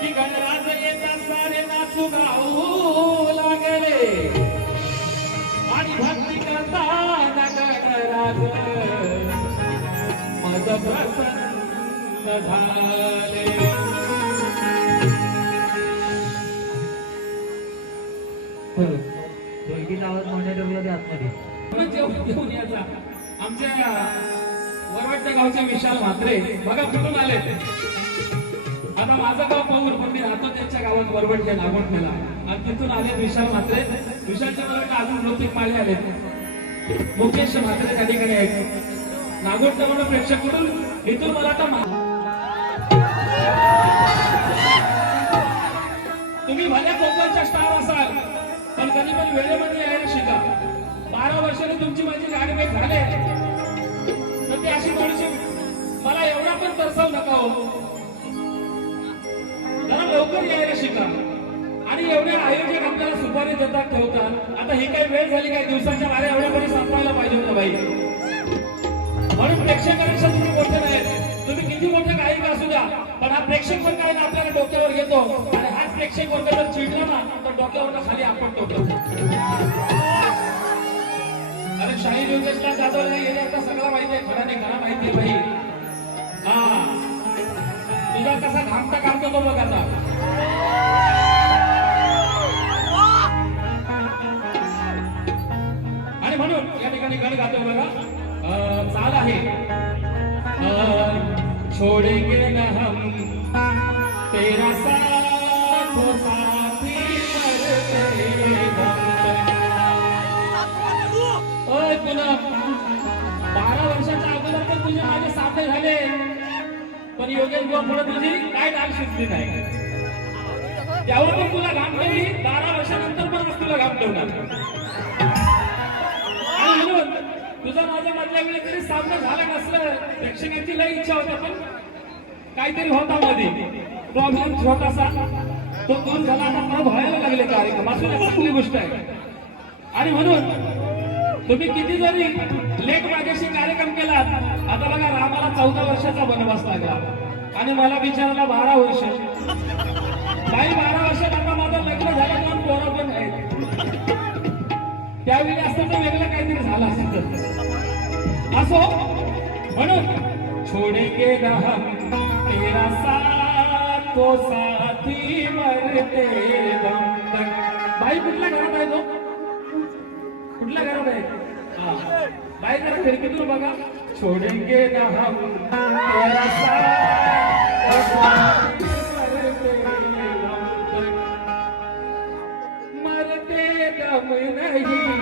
की गणराज येता सारे नाचू गाऊ लागले. आणि भक्ती करताना गणराज मज प्रसन्न झाले. ढोलकीचा आवाज मॉनिटरला दे आतमध्ये. जेवण घेऊन यायचा आमच्या वरवटच्या गावचे विशाल म्हात्रे बघा कुठून आले आता माझं गाव पाऊर पण मी राहतो त्यांच्या गावात वरवटच्या नागोठण्याला आणि तिथून आले विशाल म्हात्रे. विशालच्या बरोबर अजून ऋतिक माले आले. मुकेश म्हात्रे त्या ठिकाणी आहेत. नागोठच्या म्हणून प्रेक्षक म्हणून इथून मला आता मा- तुम्ही भल्या कोकणच्या स्टार असाल पण कधी पण वेळेमध्ये यायला शिका. बारा वर्षाने तुमची माझी गाडीमेट झाले तर ती अशी थोडीशी मला एवढा पण तरसाव नका हो. यायला शिका आणि एवढे आयोजक आपल्याला सुपारी देतात ठेवतात. आता ही काही वेळ झाली काही दिवसाच्या बारा एवढ्या कोणी पाहिजे होतं बाई. म्हणून प्रेक्षकांपेक्षा तुम्ही मोठे नाही तुम्ही किती मोठे गायक असू द्या पण हा प्रेक्षक वर्ग आहे ना आपल्याला डोक्यावर घेतो. आणि हाच प्रेक्षक वर्ग जर चिडला ना तर डोक्यावर खाली आपण टोकतो. अरे शाही योगेशला जाधवला गेले आता सगळं माहिती आहे खरं नाही खरं माहिती आहे बाई. हा. तुझा कसा घामता काढतो तो बघ आता. आणि म्हणून या ठिकाणी गण गातो बघा. चाल आहे. अं, छोडेंगे न हम तेरा साथ साथी मरते तुला बारा वर्षाच्या अगोदर पण तुझे माझे साथे झाले. पण योगेश बुवा पुढे तुझी काय डाग शिकली नाही. त्यावर पण तुला घाम ठेवली. बारा वर्षानंतर पण तुला घाम ठेवणार. म्हणून तुझा माझा मधल्या वेळेस तरी सामना झाला नसलं प्रेक्षकांची लई इच्छा होता पण काहीतरी होता मध्ये प्रॉब्लेम छोटासा तो दूर झाला आता मला व्हायला लागले कार्यक्रम असं चांगली गोष्ट आहे. आणि म्हणून तुम्ही किती जरी लेख माझ्याशी कार्यक्रम केलात आता बघा रामाला चौदा वर्षाचा वनवास लागला. आणि मला विचारला बारा वर्ष. काही बारा वर्षात आता माझं लग्न झालं दोन पोरं पण आहेत. त्यावेळी असतं तर वेगळं काहीतरी झालं असत. असो म्हणून छोडेंगे ना हम तेरा साथ तो साथी मरते दम तक. बाई कुठल्या घरात आहे तो? कुठल्या घरात आहे? हा. बाई जरा खिडकीतून बघा. छोडेंगे ना हम तेरा साथ तो साथी कदम दम नहीं.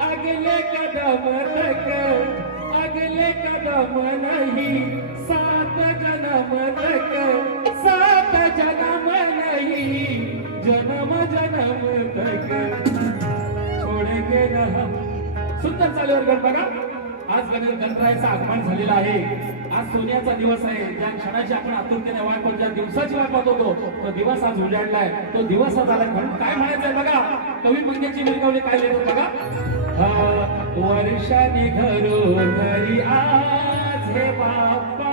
अगले कदम तक अगले कदम नहीं. सात जन्म तक. सात जन्म नहीं जन्म जन्म तक. छोडेंगे न हम सुंदर चालू गण बघा. आज गणेश गणरायाचं आगमन झालेलं आहे. आज सोन्याचा दिवस आहे. ज्या क्षणाची आपण आतुरतेने वाट पण ज्या दिवसाची वाट पाहत होतो तो दिवस आज उजाडलाय. तो दिवस आज आलाय म्हणून काय म्हणायचंय बघा? कवी मंगेची मिरगावली काय लिहितो बघा? वर्षा वर्षाने घरोघरी आज हे बाप्पा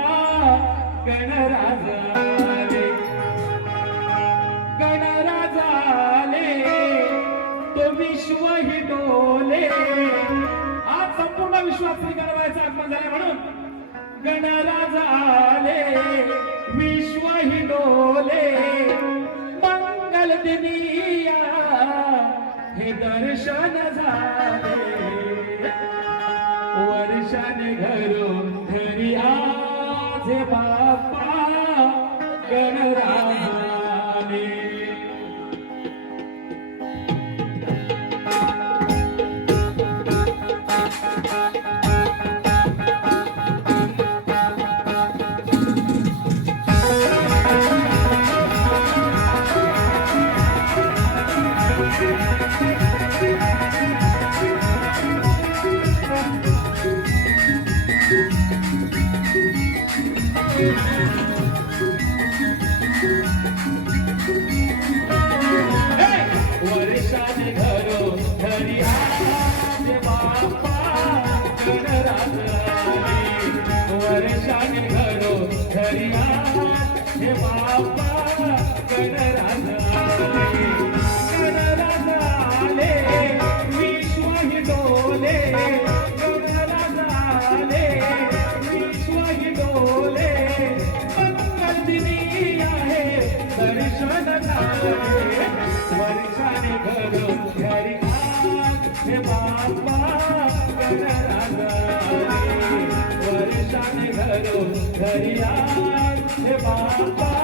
गणराजाले. तो विश्व ही डोले. आज संपूर्ण विश्वास श्री गणरायाचं आगमन झाले म्हणून. गणराजाले विश्व ही डोले मंगल दिनिया हे दर्शन झाले. बापा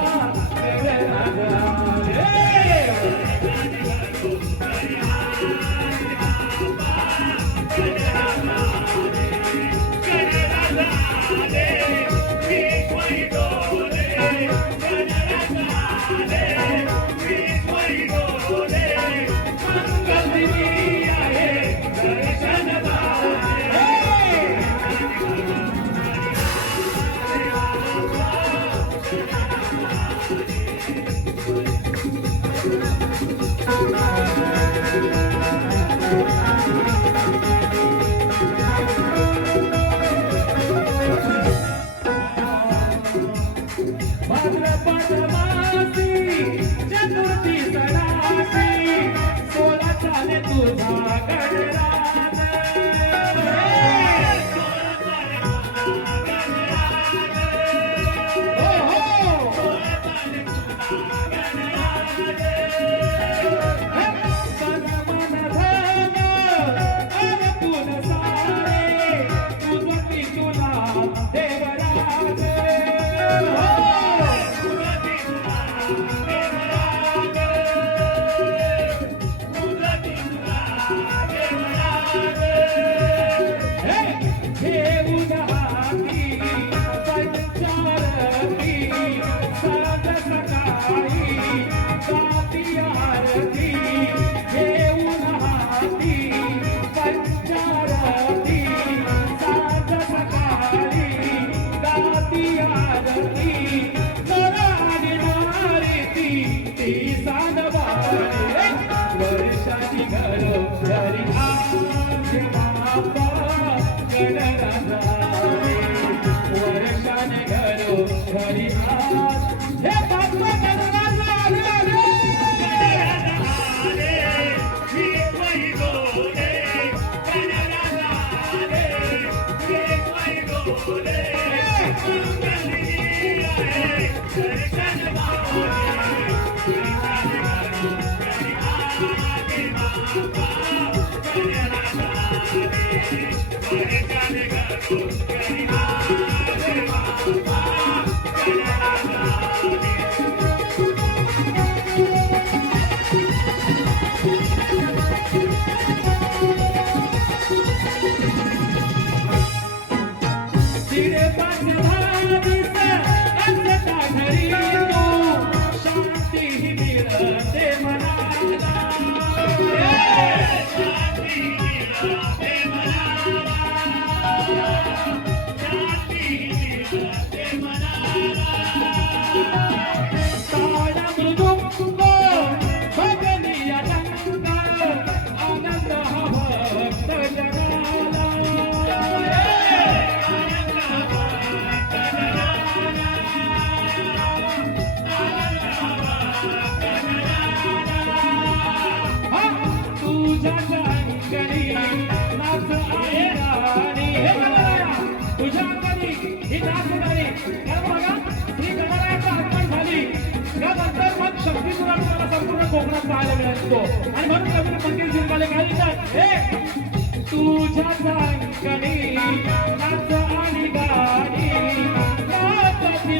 Yeah. त्रास मिळाली कारण बघा ही मग शक्तीपुराण मला संपूर्ण पाहायला मिळतो आणि म्हणून कवी मंदिर जिंकाले काय लिहितात? हे तुझ्या सांगणी नाच आणि गाणी नाचाची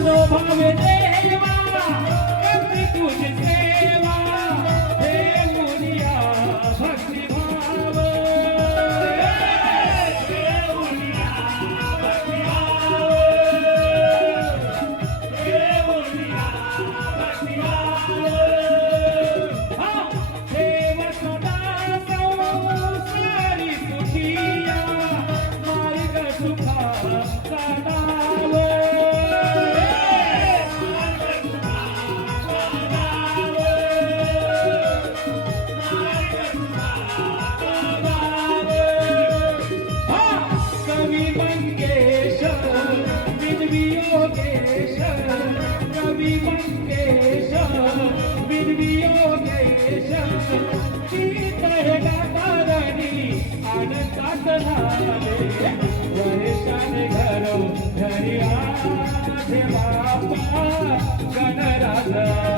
no poverty. घरो धरिया गणराजा